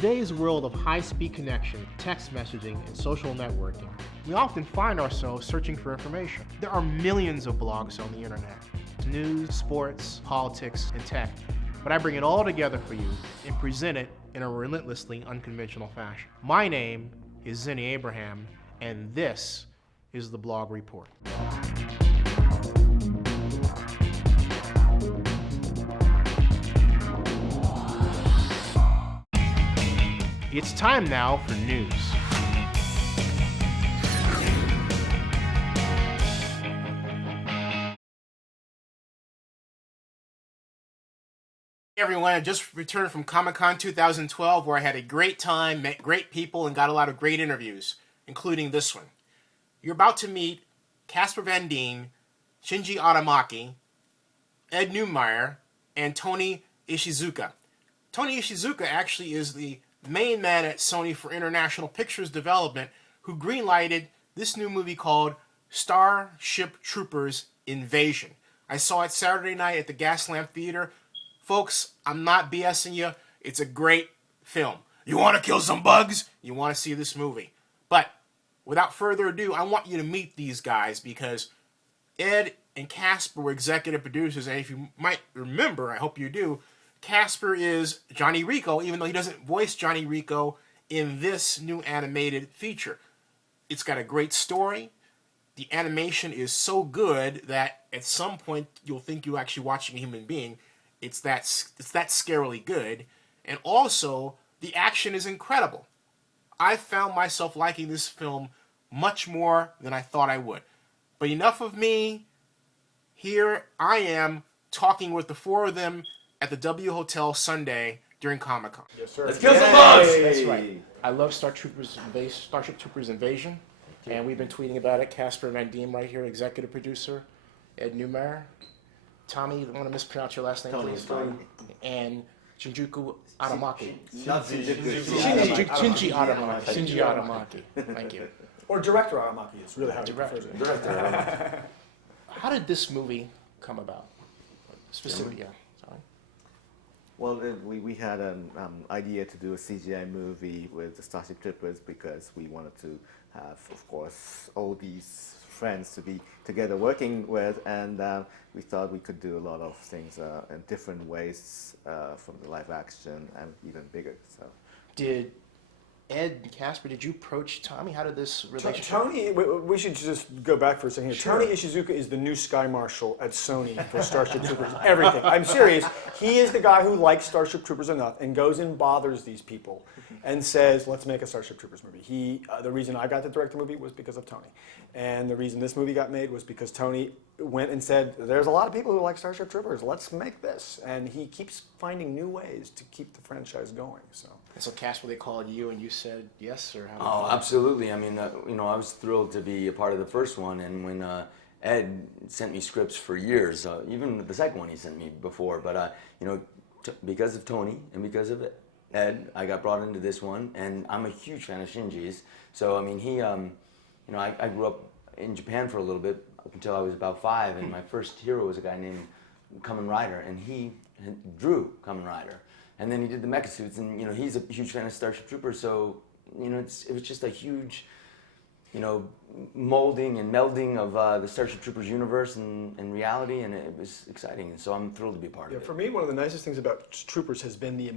today's world of high-speed connection, text messaging, and social networking, we often find ourselves searching for information. There are millions of blogs on the internet. News, sports, politics, and tech. But I bring it all together for you and present it in a relentlessly unconventional fashion. My name is Zenny Abraham, and this is the Blog Report. It's time now for news. Hey everyone, I just returned from Comic-Con 2012 where I had a great time, met great people, and got a lot of great interviews, including this one. You're about to meet Casper Van Dien, Shinji Aramaki, Ed Neumeyer, and Tony Ishizuka. Tony Ishizuka actually is the main man at Sony for International Pictures Development who greenlighted this new movie called Starship Troopers Invasion. I saw it Saturday night at the Gaslamp Theater. Folks, I'm not BSing you. It's a great film. You want to kill some bugs? You want to see this movie. But without further ado, I want you to meet these guys because Ed and Casper were executive producers, and if you might remember, I hope you do, Casper is Johnny Rico, even though he doesn't voice Johnny Rico in this new animated feature. It's got a great story. The animation is so good that at some point you'll think you're actually watching a human being. It's that scarily good. And also, the action is incredible. I found myself liking this film much more than I thought I would. But enough of me. Here I am talking with the four of them at the W Hotel Sunday during Comic-Con. Yes, sir. Let's kill some bugs! That's right. I love Starship Troopers Invasion, and we've been tweeting about it. Casper Van Dien right here, executive producer. Ed Neumeyer. Tommy, I want to mispronounce your last name, please. And Shinjuku Aramaki. Not Shinjuku. Shinji Aramaki. Shinji Aramaki. Thank you. Or Director Aramaki is really how he prefers it. Director. How did this movie come about? Specifically, yeah. Sorry. Well, we had an idea to do a CGI movie with the Starship Troopers because we wanted to have, of course, all these friends to be together working with, and we thought we could do a lot of things in different ways from the live action and even bigger. So, Did Ed and Casper, did you approach Tommy? How did this relationship? Tony, we should just go back for a second here. Sure. Tony Ishizuka is the new Sky Marshal at Sony for Starship Troopers. Everything. I'm serious. He is the guy who likes Starship Troopers enough and goes and bothers these people and says, let's make a Starship Troopers movie. The reason I got to direct the movie was because of Tony. And the reason this movie got made was because Tony went and said, there's a lot of people who like Starship Troopers. Let's make this. And he keeps finding new ways to keep the franchise going. So Casper, they called you and you said yes, or how? Oh, absolutely. I mean, I was thrilled to be a part of the first one, and when Ed sent me scripts for years, even the second one he sent me before, but because of Tony and because of Ed, I got brought into this one, and I'm a huge fan of Shinji's. So I mean, he, I grew up in Japan for a little bit up until I was about 5, and my first hero was a guy named Kamen Rider, and he drew Kamen Rider. And then he did the mecha suits, and he's a huge fan of Starship Troopers, so it was just a huge, molding and melding of the Starship Troopers universe and reality, and it was exciting. And so I'm thrilled to be a part of it. For me, one of the nicest things about Troopers has been the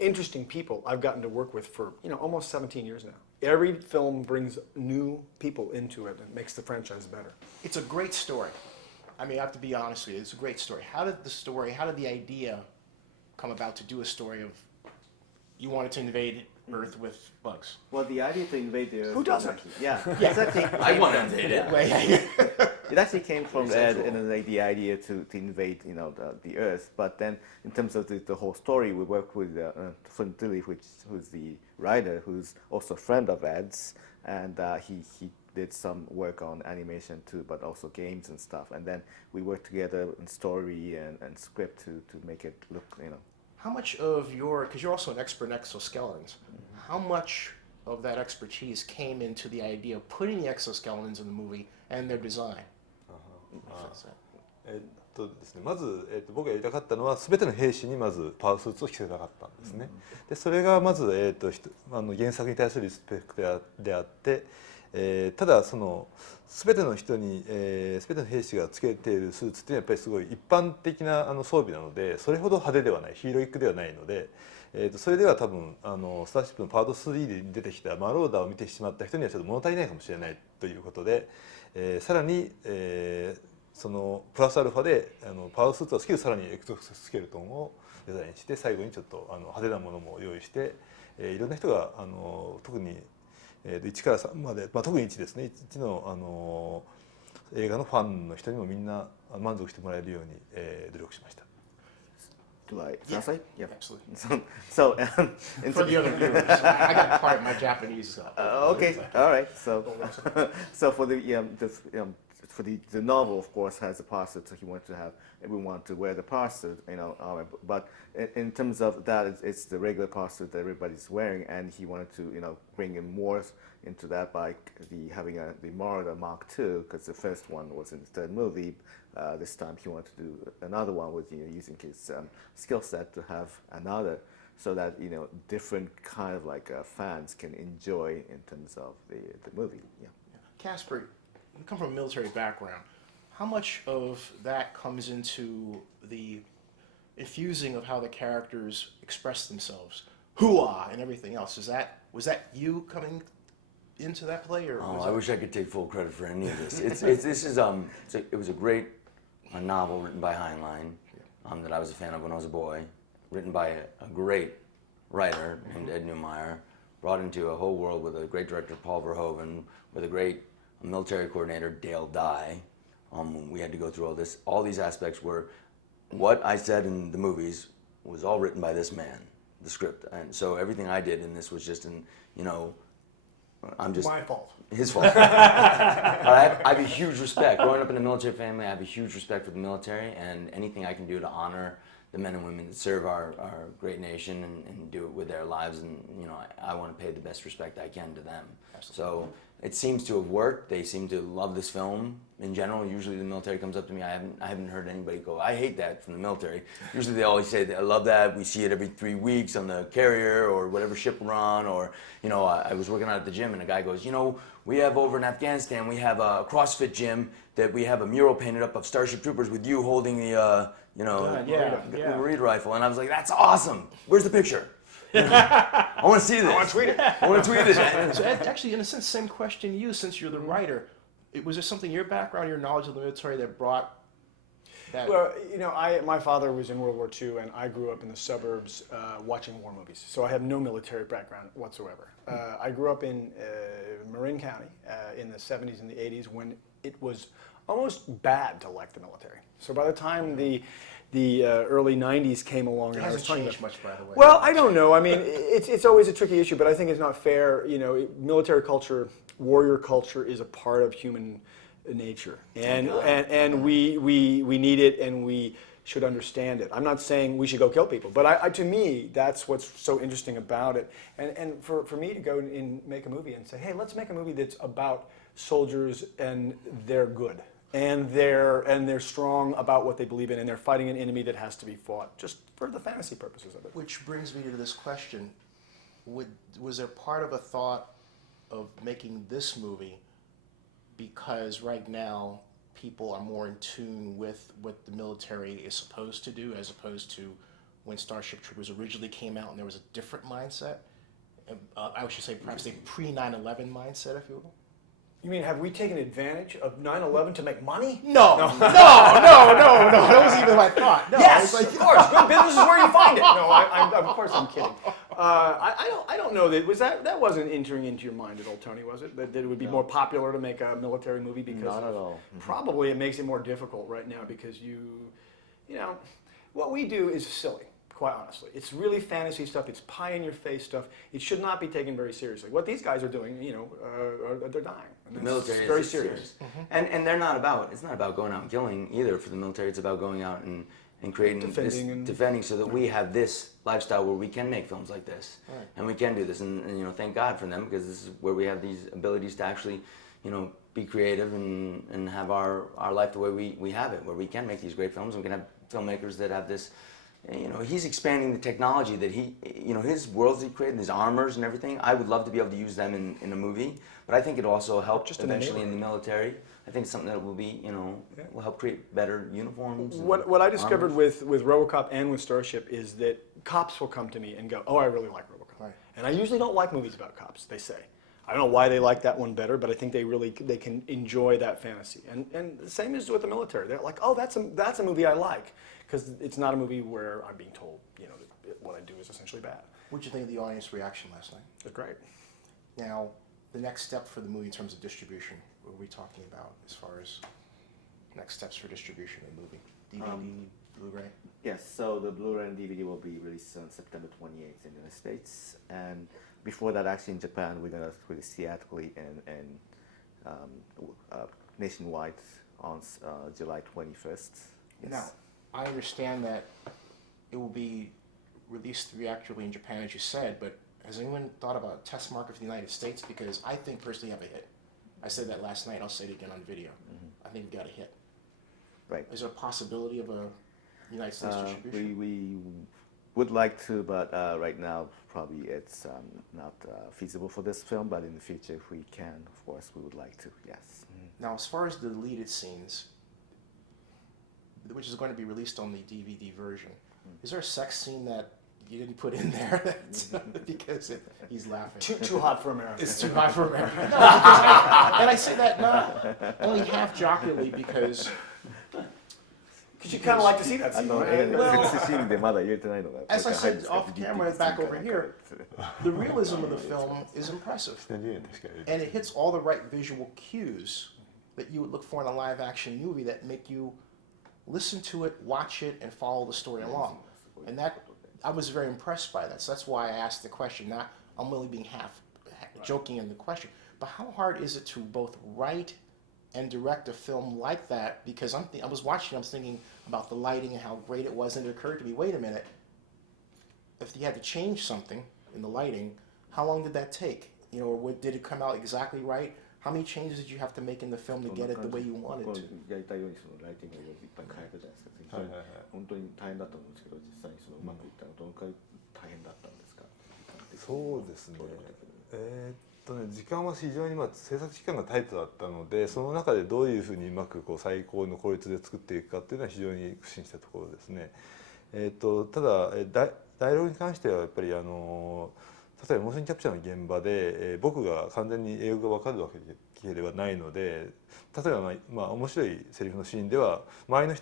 interesting people I've gotten to work with for almost 17 years now. Every film brings new people into it and makes the franchise better. It's a great story. I mean, I have to be honest with you. It's a great story. How did the idea come about to do a story of you wanted to invade Earth with bugs? well, the idea to invade the Earth. Who doesn't? Exactly. I want to invade it. It actually came from Ed and the idea to invade, the Earth. But then, in terms of the whole story, we worked with Flynn Tilly, who's the writer, who's also a friend of Ed's, and he did some work on animation too, but also games and stuff. And then we worked together in story and script to make it look, How much of because you're also an expert in exoskeletons, how much of that expertise came into the idea of putting the exoskeletons in the movie and their design? ですね、まず、僕がやりたかったのは全ての兵士にまずパワースーツを着せたかったんですね。でそれがまず、原作に対するリスペクトであって、ただその全ての人に、全ての兵士がつけているスーツっていうのはやっぱりすごい一般的な装備なので、それほど派手ではない、ヒーロイックではないので、それでは多分スターシップのパート3で出てきたマローダーを見てしまった人にはちょっと物足りないかもしれないということで、さらに、そのプラスアルファでパワースーツをつけるさらにエクゾスケルトンをデザインして、最後にちょっと派手なものも用意して、いろんな人が特に1から3まで、特に1ですね、1の映画のファンの人にもみんな満足してもらえるように努力しました。Do I translate? Yeah. Absolutely. So For the other viewers, I got part of my Japanese. Okay, all right. So for the novel, of course, has a power suit. So he wanted to have everyone to wear the power suit, But in terms of that, it's the regular power suit that everybody's wearing, and he wanted to, bring in more into that by having the Marauder Mark II, because the first one was in the third movie. This time he wanted to do another one with using his skill set to have another, so that different kind of fans can enjoy in terms of the movie. Yeah. Casper, you come from a military background. How much of that comes into the infusing of how the characters express themselves, hoo-ah, and everything else? Was that you coming into that play, or? I wish I could take full credit for any of this. It was a great novel written by Heinlein that I was a fan of when I was a boy, written by a great writer named Ed Neumeyer, brought into a whole world with a great director, Paul Verhoeven, with a great military coordinator, Dale Dye. We had to go through all these aspects where what I said in the movies was all written by this man, the script. And so everything I did in this was just I'm just My fault. his fault. But I have a huge respect. Growing up in a military family, I have a huge respect for the military, and anything I can do to honor the men and women that serve our great nation and do it with their lives, and I want to pay the best respect I can to them. So it seems to have worked. They seem to love this film in general. Usually the military comes up to me. I haven't heard anybody go, I hate that, from the military. Usually they always say, I love that. We see it every 3 weeks on the carrier or whatever ship we're on. Or, I was working out at the gym and a guy goes, we have over in Afghanistan, we have a CrossFit gym that we have a mural painted up of Starship Troopers with you holding the, the Reed rifle. And I was like, that's awesome. Where's the picture? I want to see this. I want to tweet it. I want to tweet it. So Ed, actually, in a sense, same question to you, since you're the writer. Was there something in your background, your knowledge of the military, that brought that? Well, my father was in World War II, and I grew up in the suburbs watching war movies. So I have no military background whatsoever. I grew up in Marin County in the 70s and the 80s, when it was almost bad to like the military. So by the time the early 90s came along, It and I was hasn't talking changed about, much, by the way. well, I don't know. I mean, it's always a tricky issue, but I think it's not fair. Military culture, warrior culture, is a part of human nature, and we need it, and we should understand it. I'm not saying we should go kill people, but to me, that's what's so interesting about it. And for me to go and make a movie and say, hey, let's make a movie that's about soldiers and they're good. And they're strong about what they believe in, and they're fighting an enemy that has to be fought, just for the fantasy purposes of it. Which brings me to this question. Was there part of a thought of making this movie because right now people are more in tune with what the military is supposed to do, as opposed to when Starship Troopers originally came out and there was a different mindset? I should say perhaps a pre-9/11 mindset, if you will. You mean, have we taken advantage of 9/11 to make money? No. That wasn't even my thought. No, Yes, of course. Good business is where you find it. No, of course I'm kidding. I don't know that wasn't entering into your mind at all, Tony, was it? That it would be more popular to make a military movie because Not at all. Probably it makes it more difficult right now because what we do is silly. Quite honestly, it's really fantasy stuff. It's pie-in-your-face stuff. It should not be taken very seriously. What these guys are doing, they're dying. The military is very serious. Mm-hmm. And they're not about. It's not about going out and killing either. For the military, it's about going out and creating defending, so that we have this lifestyle where we can make films like this, and we can do this. And thank God for them, because this is where we have these abilities to actually, be creative and have our life the way we have it, where we can make these great films and we can have filmmakers that have this. You know, he's expanding the technology that his worlds he created, his armors and everything. I would love to be able to use them in a movie, but I think it'll also help eventually in the military. I think it's something that will be, will help create better uniforms. What I discovered with RoboCop and with Starship is that cops will come to me and go, "Oh, I really like RoboCop," right. And I usually don't like movies about cops. They say, I don't know why they like that one better, but I think they can enjoy that fantasy. And the same is with the military. They're like, "Oh, that's a movie I like." Because it's not a movie where I'm being told, that what I do is essentially bad. What did you think of the audience reaction last night? It's great. Now, the next step for the movie in terms of distribution, what are we talking about as far as next steps for distribution of the movie? DVD, Blu-ray? Yes, so the Blu-ray and DVD will be released on September 28th in the United States. And before that, actually in Japan, we're going to release theatrically and nationwide on July 21st. Yes. Now, I understand that it will be released theatrically in Japan, as you said, but has anyone thought about a test market for the United States? Because I think personally have a hit. I said that last night, I'll say it again on video. I think we've got a hit. Right. Is there a possibility of a United States distribution? We would like to, but right now probably it's not feasible for this film, but in the future if we can, of course, we would like to, yes. Now, as far as the deleted scenes, which is going to be released on the DVD version, is there a sex scene that you didn't put in there? Because he's laughing. Too hot for America. It's too hot for America. No, and I say that not only half jocularly because you kind of like to see that scene. As I said off camera back over here, the realism of the film is impressive. And it hits all the right visual cues that you would look for in a live action movie that make you listen to it, watch it, and follow the story along. And that, I was very impressed by that. So that's why I asked the question. Not, I'm only being half joking in the question. But how hard is it to both write and direct a film like that? Because I was watching, I was thinking about the lighting and how great it was, and it occurred to me, wait a minute, if you had to change something in the lighting, how long did that take? Or did it come out exactly right? How many changes did you have to make in the film to get it the way you wanted to? やりたいようにそのライティングをいっぱい変えたじゃないですか。本当に大変だと思うんですけど、実際にそのうまくいったのどのくらい大変だったんですか。そうですね。時間は非常に制作期間がタイトだったので、その中でどういうふうにうまく最高の効率で作っていくかっていうのは非常に苦心したところですね。ただダイアログに関してはやっぱり例えばモーションキャプチャーの現場で、僕が完全に英語が分かるわけではないので、例えば面白いセリフのシーンでは周りの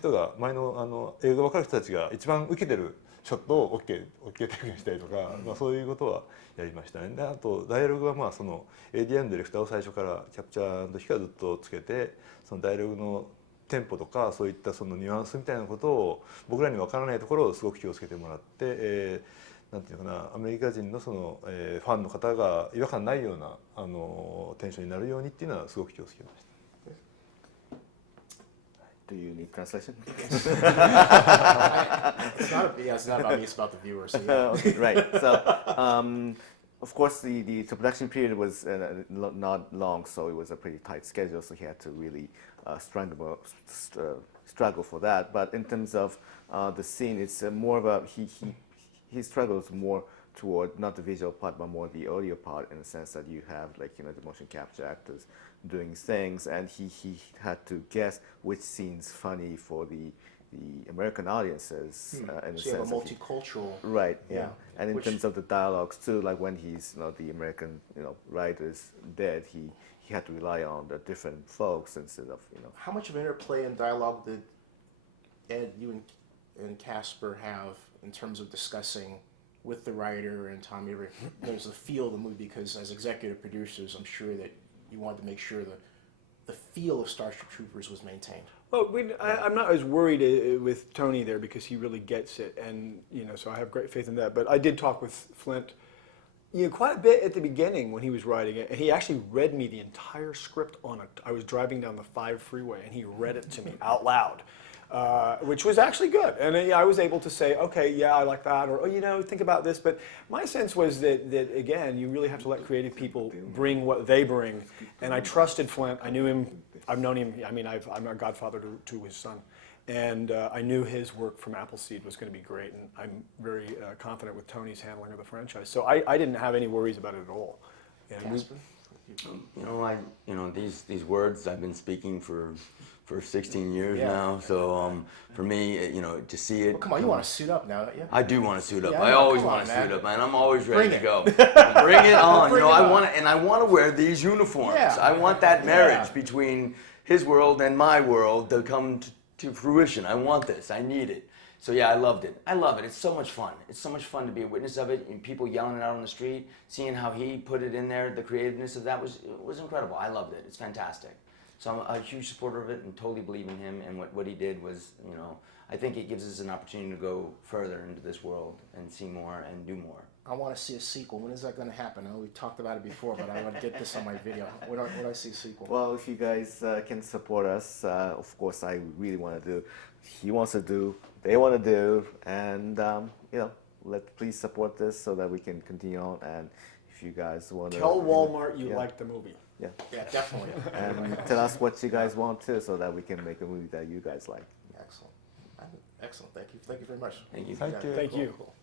英語が分かる人たちが一番受けてるショットを OK テイクにしたりとか、そういうことはやりましたね。であとダイアログはその ADR のディレクターを最初からキャプチャーの時からずっとつけて、そのダイアログのテンポとかそういったそのニュアンスみたいなことを僕らに分からないところをすごく気をつけてもらって、なんていうかな、アメリカ人のファンの方が違和感ないようなテンションになるようにっていうのはすごく気をつけました。Do you need translation? It's not about me, it's about the viewers. So Okay, right. So, of course, the production period was not long, so it was a pretty tight schedule. So he had to really struggle for that. But in terms of the scene, it's more of a he struggles more toward not the visual part, but more the audio part, in the sense that you have the motion capture actors doing things, and he had to guess which scene's funny for the American audiences. In so you have a multicultural. Right. Yeah. And in terms of the dialogues too, like when he's the American writer's dead, he had to rely on the different folks instead of How much of interplay and dialogue did Ed, you and Casper have in terms of discussing with the writer and Tom Avery, there's the feel of the movie, because as executive producers, I'm sure that you wanted to make sure that the feel of Starship Troopers was maintained. Well, I'm not as worried with Tony there because he really gets it, and so I have great faith in that. But I did talk with Flint, quite a bit at the beginning when he was writing it, and he actually read me the entire script I was driving down the 5 freeway, and he read it to me out loud. which was actually good. And I was able to say, okay, yeah, I like that, or oh, you know, think about this. But my sense was that again, you really have to let creative people bring what they bring. And I trusted Flint. I knew him. I've known him. I mean, I'm a godfather to his son. And I knew his work from Appleseed was going to be great, and I'm very confident with Tony's handling of the franchise. So I didn't have any worries about it at all. And these words I've been speaking for 16 years now. So for me, to see it. Well, come on, you want to suit up now, don't you? I do want to suit up. Yeah, I always come on, want to man. suit up, man. I'm always ready Bring to go. it. Bring it on. Bring it I on. want to, and I want to wear these uniforms. Yeah. I want that marriage Yeah. between his world and my world to come to fruition. I want this. I need it. So yeah, I loved it. I love it. It's so much fun. It's so much fun to be a witness of it, and people yelling it out on the street, seeing how he put it in there. The creativeness of that was incredible. I loved it. It's fantastic. So I'm a huge supporter of it and totally believe in him. And what he did was, I think it gives us an opportunity to go further into this world and see more and do more. I want to see a sequel. When is that going to happen? I know we've talked about it before, but I want to get this on my video. When do I see a sequel? Well, if you guys can support us, of course, I really want to do. He wants to do. They want to do, and please support this so that we can continue on. And if you guys want to tell Walmart you like the movie. Yeah, definitely. And tell us what you guys want too, so that we can make a movie that you guys like. Excellent. Excellent. Thank you. Thank you very much. Thank you. Thank you. Thank you. Cool.